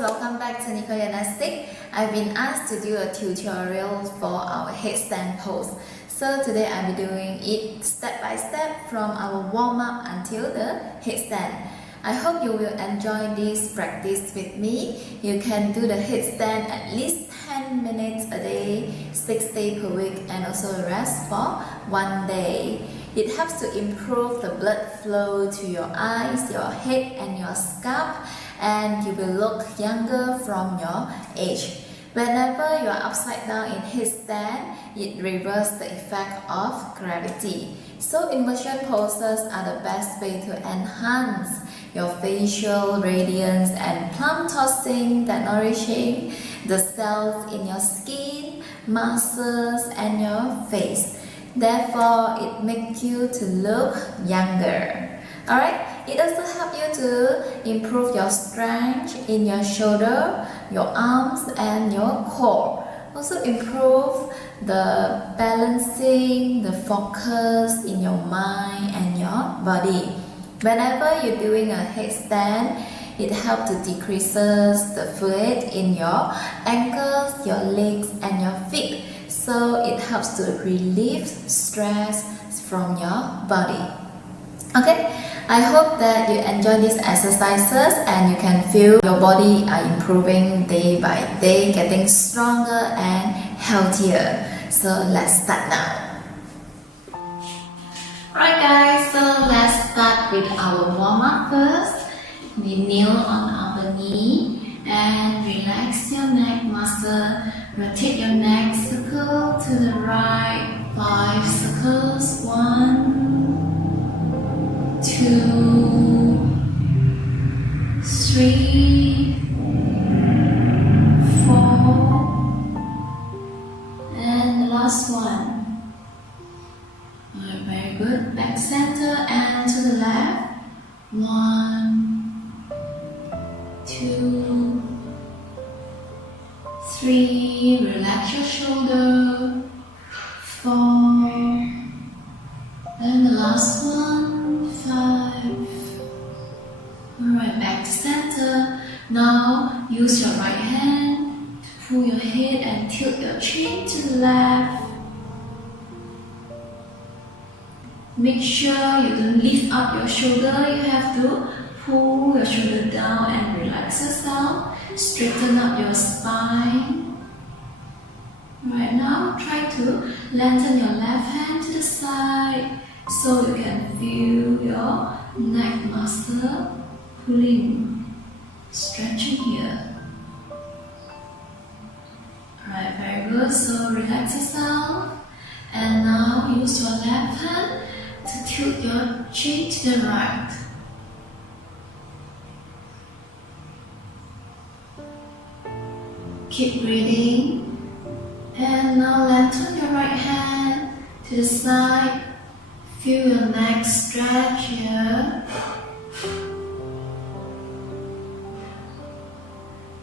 welcome back to Nicole Yognastics. I've been asked to do a tutorial for our headstand pose. So today I'll be doing it step by step from our warm-up until the headstand. I hope you will enjoy this practice with me. You can do the headstand at least 10 minutes a day, 6 days per week, and also rest for 1 day. It helps to improve the blood flow to your eyes, your head, and your scalp, and you will look younger from your age. Whenever you are upside down in headstand, it reverses the effect of gravity. So inversion poses are the best way to enhance your facial radiance and plum tossing that nourishing the cells in your skin, muscles, and your face. Therefore, it makes you to look younger. Alright, it also helps you to improve your strength in your shoulder, your arms, and your core. Also improve the balancing, the focus in your mind and your body. Whenever you're doing a headstand, it helps to decreases the fluid in your ankles, your legs, and your feet. So it helps to relieve stress from your body. Okay, I hope that you enjoy these exercises and you can feel your body are improving day by day, getting stronger and healthier. So let's start now. Alright guys, so let's start with our warm-up first. We kneel on our knee and relax your neck muscle. Rotate your neck circle to the right, 5 circles, 1, 2, 3, 4, and the last one. Alright, very good. Back center and to the left. 1, 2, 3. Relax your shoulder. 4, and the last one. 5. Alright, back to center. Now use your right hand to pull your head and tilt your chin to the left. Make sure you don't lift up your shoulder. You have to pull your shoulder down and relax yourself. Straighten up your spine. Right now, try to lengthen your left hand to the side so you can feel your neck muscle pulling, stretching here. Alright, very good. So relax yourself. And now use your left hand to tilt your chin to the right. Keep breathing. And now lengthen your right hand to the side. Feel your neck stretch here.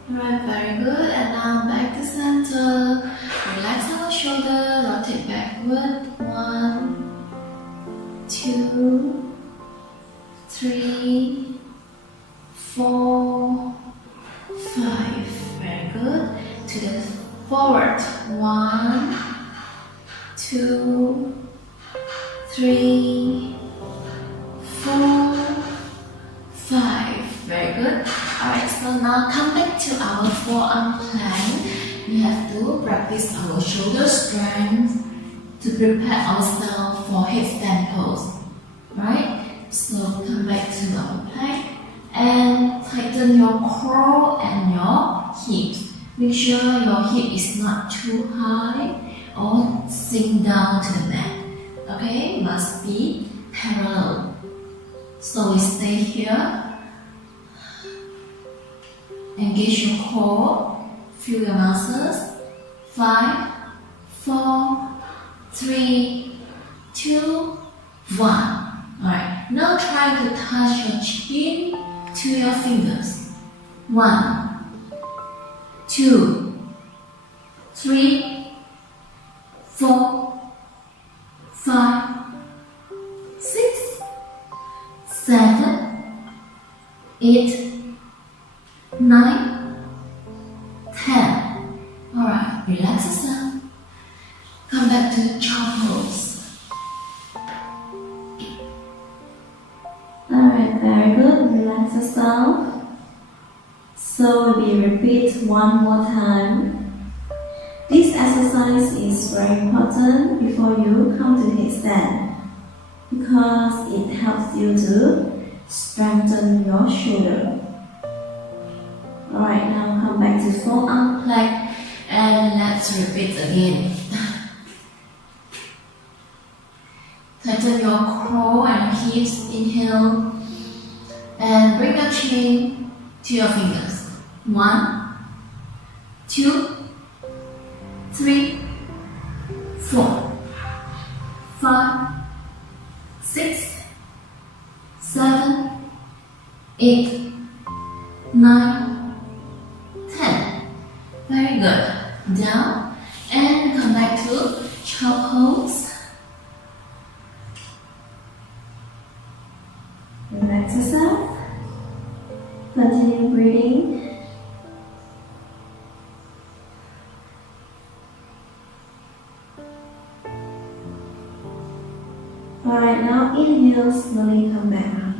Alright, very good. And now back to center. Relax our shoulder, rotate backward. 1, 2, 3, 4, 5. Very good. To the forward. 1, 2, 3, 4, 5. Very good. Alright, so now come back to our forearm plank. We have to practice our shoulder strength to prepare ourselves for headstand pose. Right? So come back to our plank and tighten your core and your hips. Make sure your hip is not too high or sink down to the neck. Okay, must be parallel. So we stay here. Engage your core. Feel your muscles. 5, 4, 3, 2, 1. Alright, now try to touch your chin to your fingers. 1, 2, 3, 4, 5, 6, 7, 8, 9, relax yourself. Come back to child pose. Alright, very good. Relax yourself. So we repeat one more time. This exercise is very important before you come to headstand because it helps you to strengthen your shoulder. Alright, now come back to forearm plank and let's repeat again. Tighten your core and hips, inhale, and bring your chin to your fingers. 1, 2, 3, 4, 5, 6, 7, 8, 9, 10. Very good. Down and come back to child pose. Relax yourself. Continue breathing. Alright, now inhale, slowly come back up.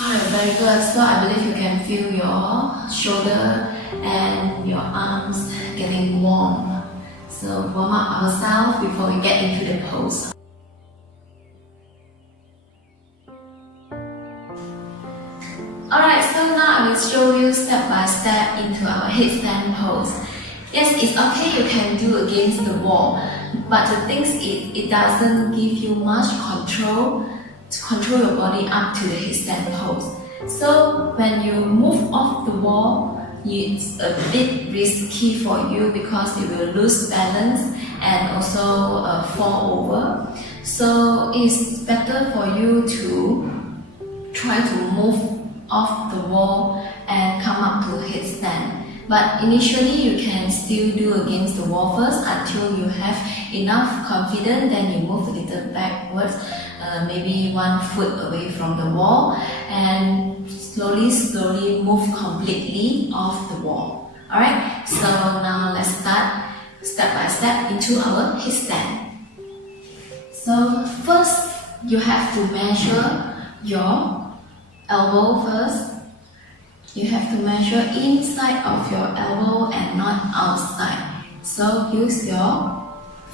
Alright, very good. So I believe you can feel your shoulder and your arms getting warm. So warm up ourselves before we get into the pose. Alright, so now I will show you step by step into our headstand pose. Yes, it's okay, you can do against the wall, but the thing is it doesn't give you much control to control your body up to the headstand pose. So when you move off the wall, it's a bit risky for you because you will lose balance and also fall over. So it's better for you to try to move off the wall and come up to headstand. But initially you can still do against the wall first until you have enough confidence, then you move a little backwards, maybe 1 foot away from the wall, and slowly move completely off the wall. Alright, so now let's start step by step into our headstand. So first you have to measure your elbow first. You have to measure inside of your elbow and not outside. So use your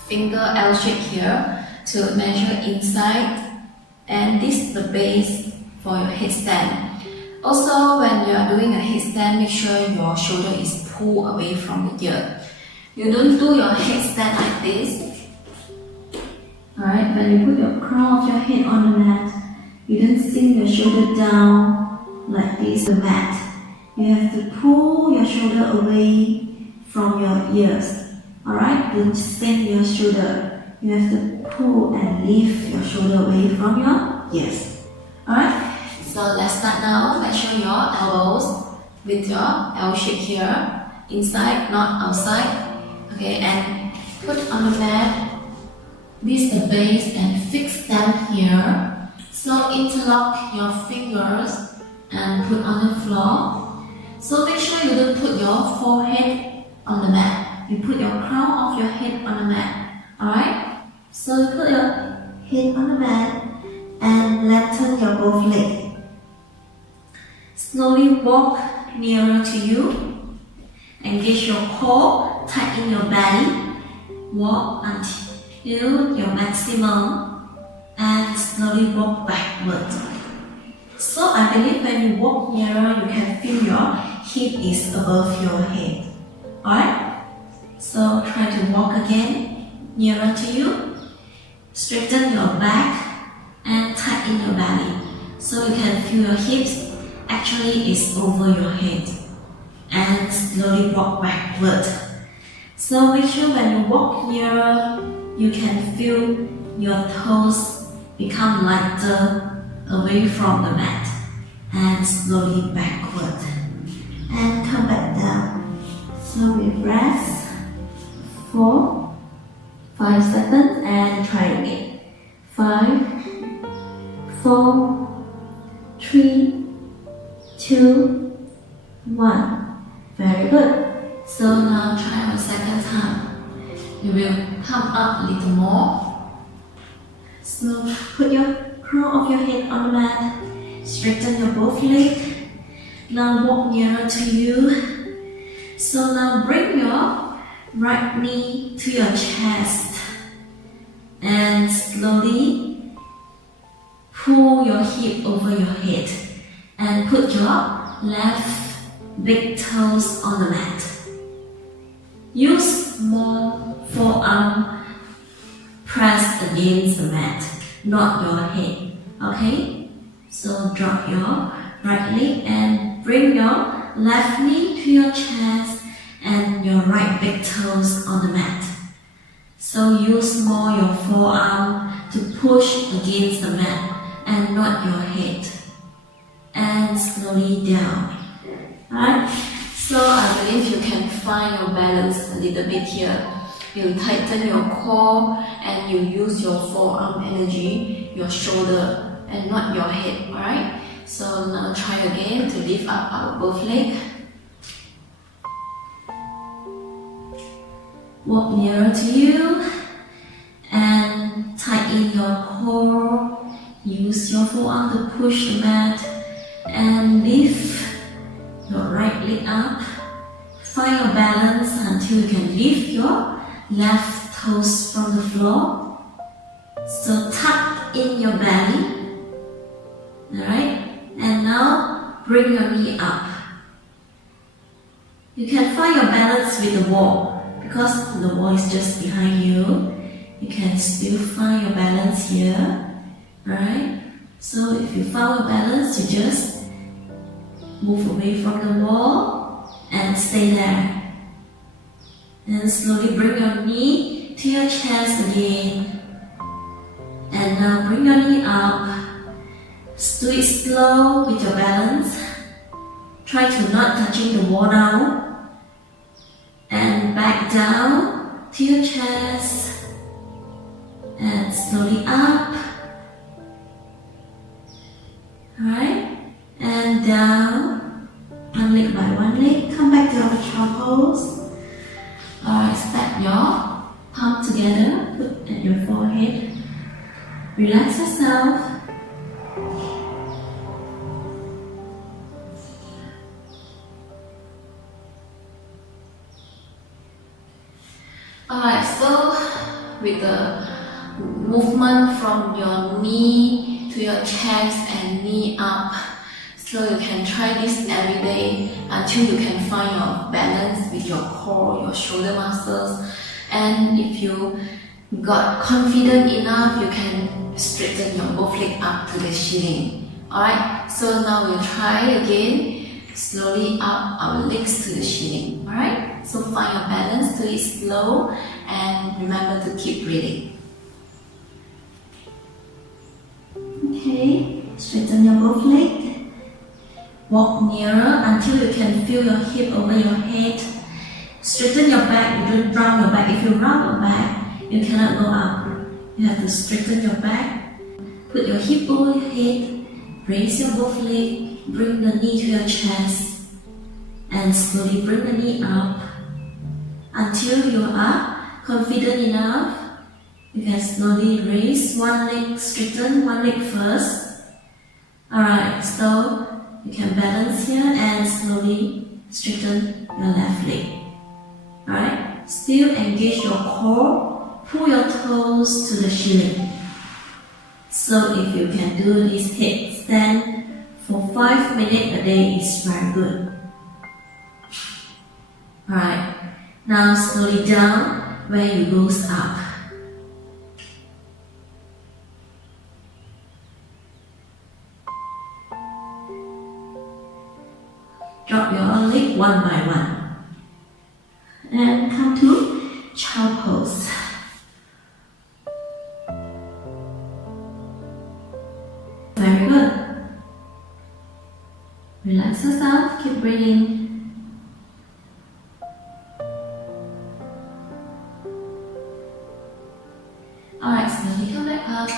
finger L shape here to measure inside, and this is the base for your headstand. Also, when you are doing a headstand, make sure your shoulder is pulled away from the ear. You don't do your headstand like this. Alright, when you put your crown of your head on the mat, you don't sink your shoulder down like this, the mat. You have to pull your shoulder away from your ears. Alright, don't sink your shoulder. You have to pull and lift your shoulder away from your ears. Alright, so let's start now. Measure your elbows with your L shape here, inside, not outside. Okay, and put on the mat. This is the base and fix them here. So interlock your fingers and put on the floor. So make sure you don't put your forehead on the mat. You put your crown of your head on the mat. Alright? So you put your head on the mat and lengthen your both legs. Slowly walk nearer to you. Engage your core, tighten your belly. Walk until your maximum and slowly walk backwards. So I believe when you walk nearer, you can feel your hip is above your head. Alright? So try to walk again, nearer to you. Straighten your back and tighten your belly. So you can feel your hips actually is over your head. And slowly walk backward. So make sure when you walk nearer, you can feel your toes become lighter away from the mat and slowly backward and come back down. So we rest for 5 seconds and try again. 5, 4, 3, 2, 1. Very good. So now try our second time. You will come up a little more. So put your crown of your head on the mat. Straighten your both legs. Now walk nearer to you. So now bring your right knee to your chest. And slowly pull your hip over your head. And put your left big toes on the mat. Use more forearm press against the mat, not your head. Okay? So drop your right leg and bring your left knee to your chest and your right big toes on the mat. So use more your forearm to push against the mat and not your head. And slowly down. Alright? So I believe you can find your balance a little bit here. You tighten your core and you use your forearm energy, your shoulder and not your head. Alright? So now try again to lift up our both legs. Walk nearer to you and tighten your core. Use your forearm to push the mat and lift your right leg up. Find your balance until you can lift your left toes from the floor. So tuck in your belly. Alright? And now bring your knee up. You can find your balance with the wall. Because the wall is just behind you, you can still find your balance here. Alright? So if you found your balance, you just move away from the wall and stay there. And slowly bring your knee to your chest again. And now bring your knee up. Do it slow with your balance. Try to not touching the wall now. And back down to your chest. And slowly up. Alright? And down. One leg by one leg. Come back to our child pose. Alright, stack your palm together. Put at your forehead. Relax yourself. Alright, so with the movement from your knee to your chest and knee up, so you can try this every day until you can find your balance with your core, your shoulder muscles. And if you got confident enough, you can straighten your both legs up to the ceiling. Alright, so now we'll try again, slowly up our legs to the ceiling. Alright? So find your balance, do it slow, and remember to keep breathing. Okay, straighten your both legs. Walk nearer until you can feel your hip over your head. Straighten your back, you don't round your back. If you round your back, you cannot go up. You have to straighten your back. Put your hip over your head. Raise your both legs. Bring the knee to your chest. And slowly bring the knee up. Until you are confident enough, you can slowly raise one leg, straighten one leg first. Alright, so you can balance here and slowly straighten your left leg. Alright, still engage your core, pull your toes to the ceiling. So if you can do this headstand for 5 minutes a day, is very good. Alright. Now slowly down where you goes up. Drop your leg one by one. And come to child pose. Very good. Relax yourself, keep breathing. Alright, slowly come back up.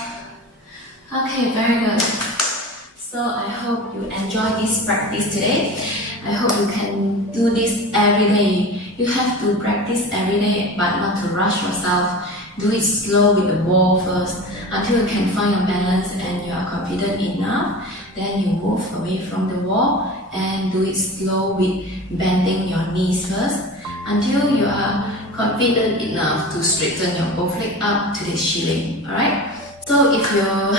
Okay, very good. So I hope you enjoy this practice today. I hope you can do this every day. You have to practice every day, but not to rush yourself. Do it slow with the wall first until you can find your balance and you are confident enough. Then you move away from the wall and do it slow with bending your knees first until you are confident enough to straighten your both legs up to the ceiling. Alright? So if you're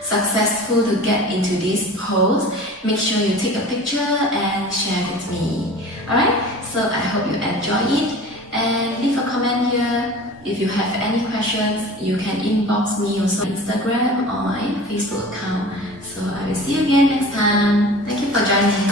successful to get into this pose, make sure you take a picture and share with me. Alright? So I hope you enjoy it and leave a comment here. If you have any questions, you can inbox me also on Instagram or my Facebook account. So I will see you again next time. Thank you for joining.